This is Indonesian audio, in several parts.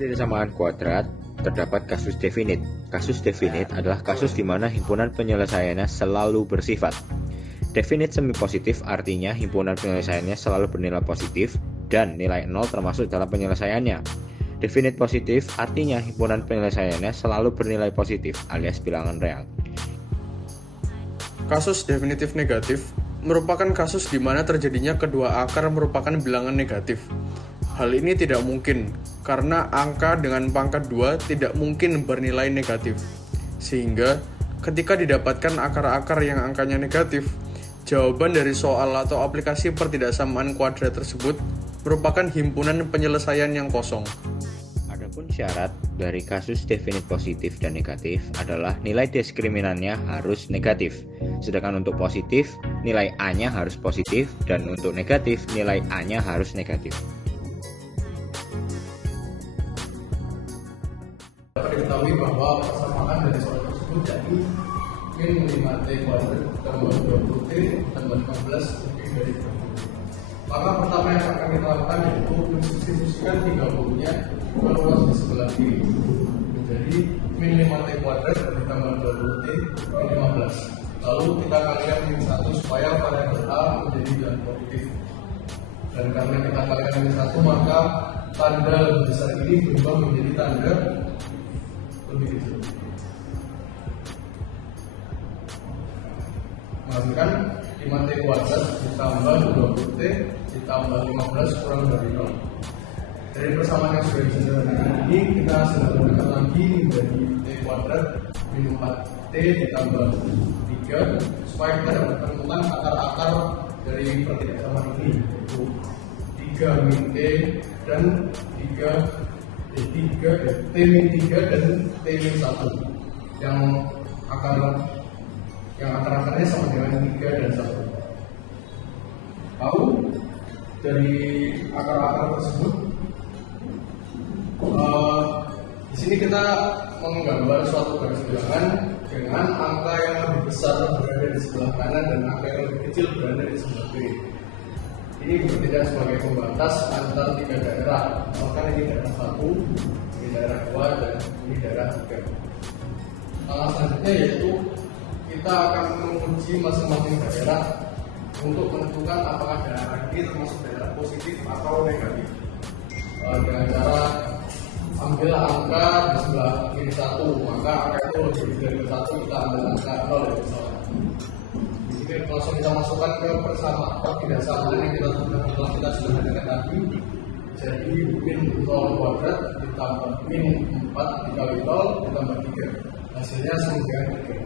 Dari samaan kuadrat, terdapat kasus definit. Kasus definit adalah kasus di mana himpunan penyelesaiannya selalu bersifat. Definit semi-positif artinya himpunan penyelesaiannya selalu bernilai positif dan nilai 0 termasuk dalam penyelesaiannya. Definit positif artinya himpunan penyelesaiannya selalu bernilai positif alias bilangan real. Kasus definitif negatif merupakan kasus di mana terjadinya kedua akar merupakan bilangan negatif. Hal ini tidak mungkin karena angka dengan pangkat 2 tidak mungkin bernilai negatif. Sehingga ketika didapatkan akar-akar yang angkanya negatif, jawaban dari soal atau aplikasi pertidaksamaan kuadrat tersebut merupakan himpunan penyelesaian yang kosong. Adapun syarat dari kasus definit positif dan negatif adalah nilai diskriminannya harus negatif. Sedangkan untuk positif, nilai A-nya harus positif dan untuk negatif, nilai A-nya harus negatif. Dapat diketahui bahwa persamaan dari soal tersebut jadi min 5t kuadrat tambah 20t tambah 15 lebih dari 20. Maka pertama yang akan kita lakukan yaitu mensubstitusikan 30-nya ke ruas di sebelah kiri menjadi min 5t kuadrat ditambah 20t min 15. Lalu kita kalikan min 1 supaya variabel A menjadi bilangan positif. Dan karena kita kalikan min 1 maka tanda lebih besar ini berubah menjadi tanda lebih kecil. Menghasilkan 5t kuadrat ditambah 20t ditambah 15 kurang dari 0. Dari persamaan yang sudah disederhanakan ini kita sederhanakan lagi menjadi t kuadrat min 4t ditambah 3 supaya kita dapat menemukan akar-akar dari pertidaksamaan ini, yaitu 3 min t dan 3 t min 3 dan t min 1 yang akar-akarnya sama dengan 3 dan 1. Lalu dari akar-akar tersebut di sini kita menggambar suatu garis bilangan dengan angka yang lebih besar berada di sebelah kanan dan angka yang lebih kecil berada di sebelah kiri. Ini bertindak sebagai pembatas antar tiga daerah. Maka ini daerah 1, ini daerah 2, dan ini daerah 3. Langkah selanjutnya yaitu kita akan menguji masing-masing daerah untuk menentukan apakah daerah ini termasuk daerah positif atau negatif. Dengan cara ambil angka di sebelah kiri 1, maka angka itu lebih dari 1, kita ambil angka 0 dari misalnya. Di sini langsung kita masukkan ke pertidaksamaan yang kita sudah adakan tadi. Jadi min 0 kuadrat ditambah min 4 dikali 0 ditambah 3. Hasilnya sama dengan 3.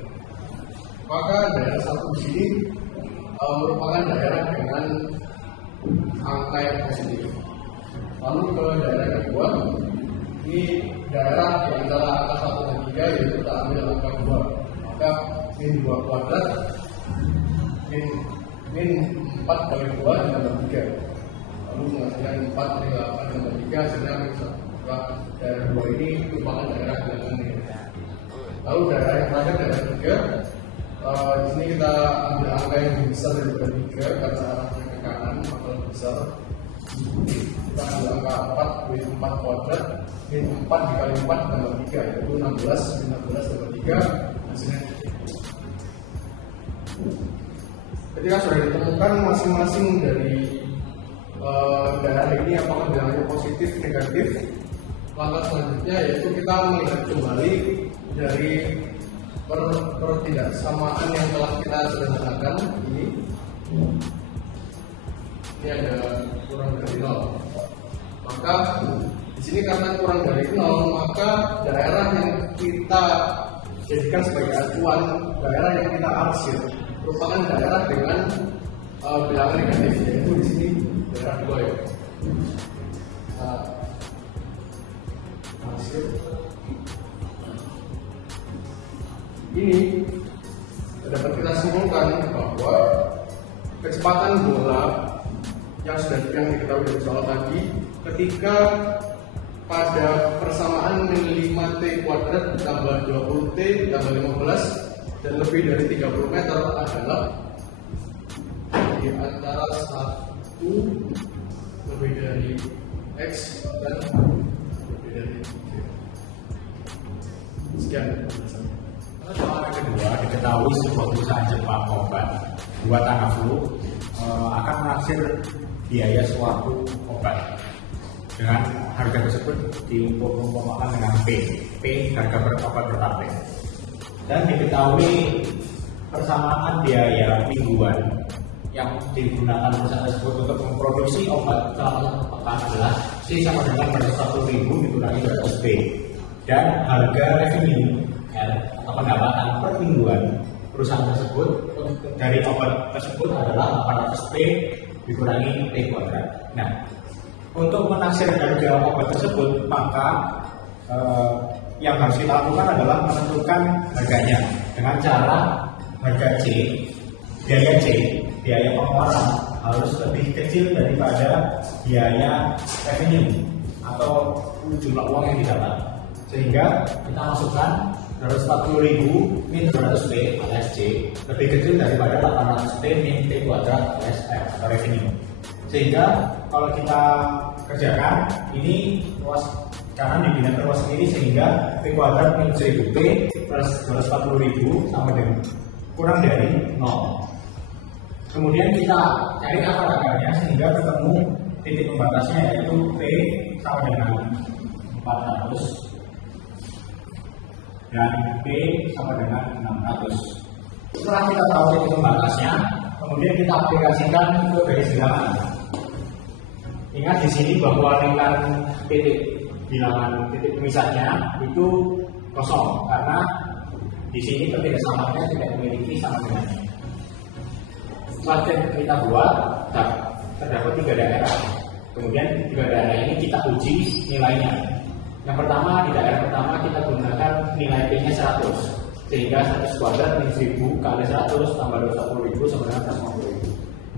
Maka daerah 1 di sini merupakan daerah dengan angka yang positif. Lalu ke daerah kedua, ini daerah di antara angka 1 dan 3 yaitu kita ambil angka 2. Maka min 2 kuadrat min 4 kali 2 ditambah 3. Lalu menghasilkan 4 kali 8 ditambah 3 hasilnya min 1. Maka daerah 2 ini merupakan daerah bilangan negatif. Lalu daerah yang terakhir, daerah 3, di sini kita ambil angka yang lebih besar daripada 3 karena arahnya ke kanan maka lebih besar. Kita ambil angka 4 min 4 kuadrat min 4 dikali 4 tambah 3 yaitu 16 min 16 tambah 3 hasilnya. Ketika sudah ditemukan masing-masing dari daerah ini apakah bilangannya positif negatif, langkah selanjutnya yaitu kita melihat kembali dari pertidaksamaan yang telah kita sederhanakan ini ada kurang dari 0. Maka di sini karena kurang dari 0, maka daerah yang kita jadikan sebagai acuan, daerah yang kita arsir merupakan daerah dengan bilangan negatif, yaitu di sini daerah 2 ya. Arsir ini dapat kita simpulkan bahwa kecepatan bola yang diketahui dari soal tadi ketika pada persamaan min 5t kuadrat ditambah 20t ditambah 15 dan lebih dari 30 meter adalah di antara 1 lebih dari X dan lebih dari buatan flu akan menaksir biaya suatu obat dengan harga tersebut diumpamakan dengan P harga per obat per tablet. Dan diketahui persamaan biaya mingguan yang digunakan perusahaan tersebut untuk memproduksi obat selama satu pekan adalah C sama dengan 100.000 dikurangi 200 P, dan harga revenue atau pendapatan per mingguan perusahaan tersebut dari obat tersebut adalah 800 P dikurangi P kuadrat. Nah, untuk menaksir harga obat tersebut, maka yang harus kita lakukan adalah menentukan harganya dengan cara harga C, biaya pengeluaran harus lebih kecil daripada biaya revenue atau jumlah uang yang didapat, sehingga kita masukkan 240.000 min 200 P alias C lebih kecil daripada 800 P min P kuadrat alias R atau revenue. Sehingga kalau kita kerjakan ini luas kanan dibina luas kiri, sehingga P kuadrat min 1000 P plus 240.000 sama dengan kurang dari 0. Kemudian kita cari akar-akarnya sehingga ketemu titik pembatasnya, yaitu P sama dengan 400 dan P sama dengan 600. Setelah kita tahu titik pembatasnya, kemudian kita aplikasikan ke garis bilangan. Ingat di sini bahwa lingkaran titik bilangan titik pemisahnya itu kosong karena di sini ketidaksamaannya tidak memiliki sama dengannya. Setelah kita buat, terdapat 3 daerah. Kemudian 3 daerah ini kita uji nilainya. Yang pertama, di daerah pertama kita gunakan nilai P-nya 100, sehingga 100 kuadrat min 1000 kali 100 tambah 240.000 sama dengan 150.000.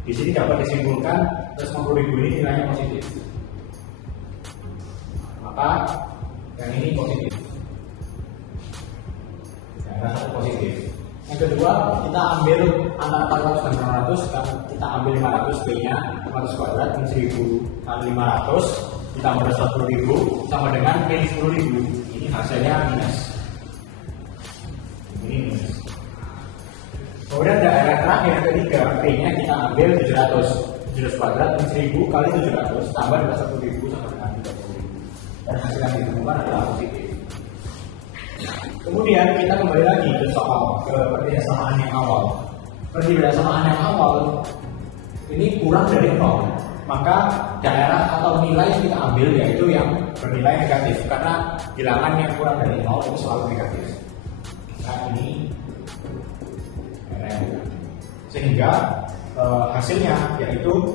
Di sini dapat disimpulkan 150.000 ini nilainya positif. Maka yang ini positif. Daerah 1 positif. Yang kedua, kita ambil antara 400 dan 600, kita ambil 500 P-nya, 500 kuadrat min 1000 kali 500 ditambah 140.000 sama dengan P 10.000. Ini hasilnya minus. Ini minus. Kemudian daerah terakhir ketiga, P-nya kita ambil 700 kuadrat min 1000 kali 700 tambah 140.000 sama dengan 30.000. Dan hasil yang ditemukan adalah positif. Kemudian kita kembali lagi ke soal pertidaksamaan yang awal. Pertidaksamaan yang awal ini kurang dari 0, maka daerah atau nilai yang kita ambil yaitu yang bernilai negatif, karena bilangan yang kurang dari 0 itu selalu negatif. Nah, ini sehingga hasilnya yaitu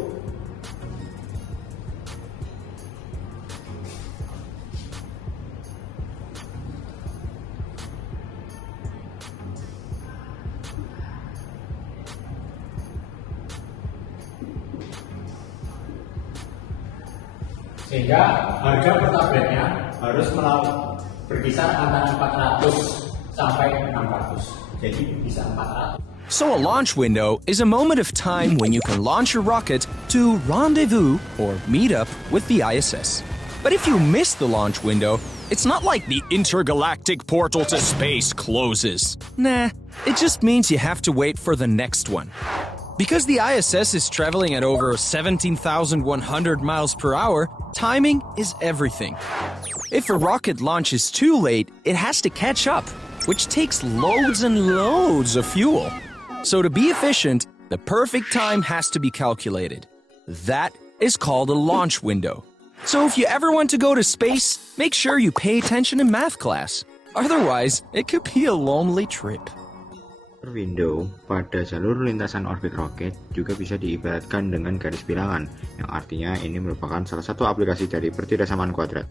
harga per tabletnya harus berkisar antara 400 sampai 600. Jadi bisa 400. So a launch window is a moment of time when you can launch your rocket to rendezvous or meet up with the ISS. But if you miss the launch window, it's not like the intergalactic portal to space closes. Nah, it just means you have to wait for the next one. Because the ISS is traveling at over 17,100 miles per hour, timing is everything. If a rocket launches too late, it has to catch up, which takes loads and loads of fuel. So to be efficient, the perfect time has to be calculated. That is called a launch window. So if you ever want to go to space, make sure you pay attention in math class. Otherwise, it could be a lonely trip. Window pada jalur lintasan orbit roket juga bisa diibaratkan dengan garis bilangan, yang artinya ini merupakan salah satu aplikasi dari pertidaksamaan kuadrat.